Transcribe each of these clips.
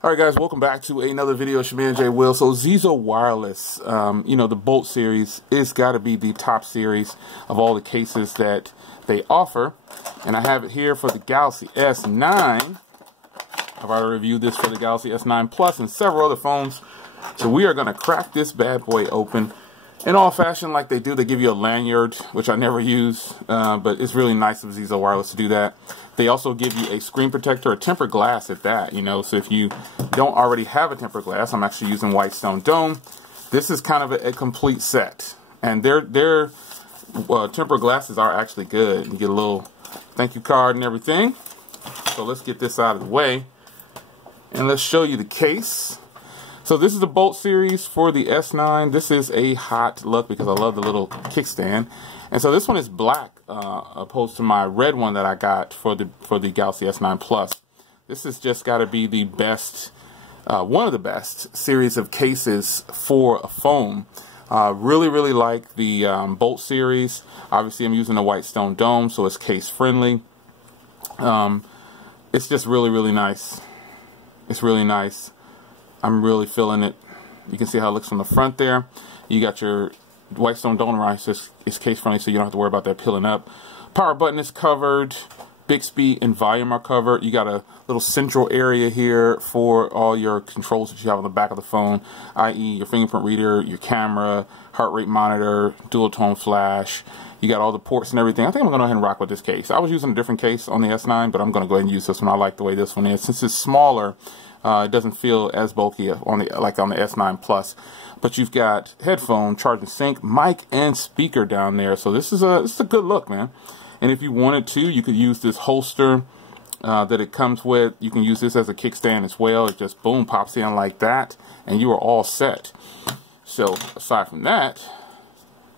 Alright guys, welcome back to another video. It's your man J Will. So Zizo Wireless, the Bolt series is got to be the top series of all the cases that they offer. And I have it here for the Galaxy S9. I've already reviewed this for the Galaxy S9 Plus and several other phones. So we are going to crack this bad boy open in all fashion like they do. They give you a lanyard, which I never use, but it's really nice of Zizo Wireless to do that. They also give you a screen protector, a tempered glass at that, so if you don't already have a tempered glass, I'm actually using white stone dome. This is kind of a complete set. And their tempered glasses are actually good. You get a little thank you card and everything. So let's get this out of the way. And let's show you the case. So this is the Bolt series for the S9. This is a hot look because I love the little kickstand. And so this one is black, opposed to my red one that I got for the Galaxy S9 Plus. This has just got to be the best, one of the best series of cases for a phone. Really like the Bolt series. Obviously, I'm using the white stone dome, so it's case friendly. It's just really nice. It's really nice. I'm really feeling it. You can see how it looks from the front there. You got your white stone dome around. It's case friendly, so you don't have to worry about that peeling up. Power button is covered. Bixby and volume are covered. You got a little central area here for all your controls that you have on the back of the phone, i.e. your fingerprint reader, your camera, heart rate monitor, dual tone flash. You got all the ports and everything. I think I'm going to go ahead and rock with this case. I was using a different case on the S9, but I'm going to go ahead and use this one. I like the way this one is. Since it's smaller, it doesn't feel as bulky like on the S9 Plus. But you've got headphone, charge and sync, mic, and speaker down there. So this is a good look, man. And if you wanted to, you could use this holster that it comes with. You can use this as a kickstand as well. It just boom pops in like that, and you are all set. So aside from that,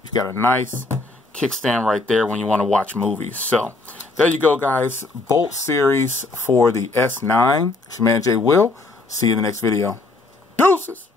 you've got a nice kickstand right there when you want to watch movies. So there you go, guys. Bolt series for the S9. It's your man J Will. See you in the next video. Deuces.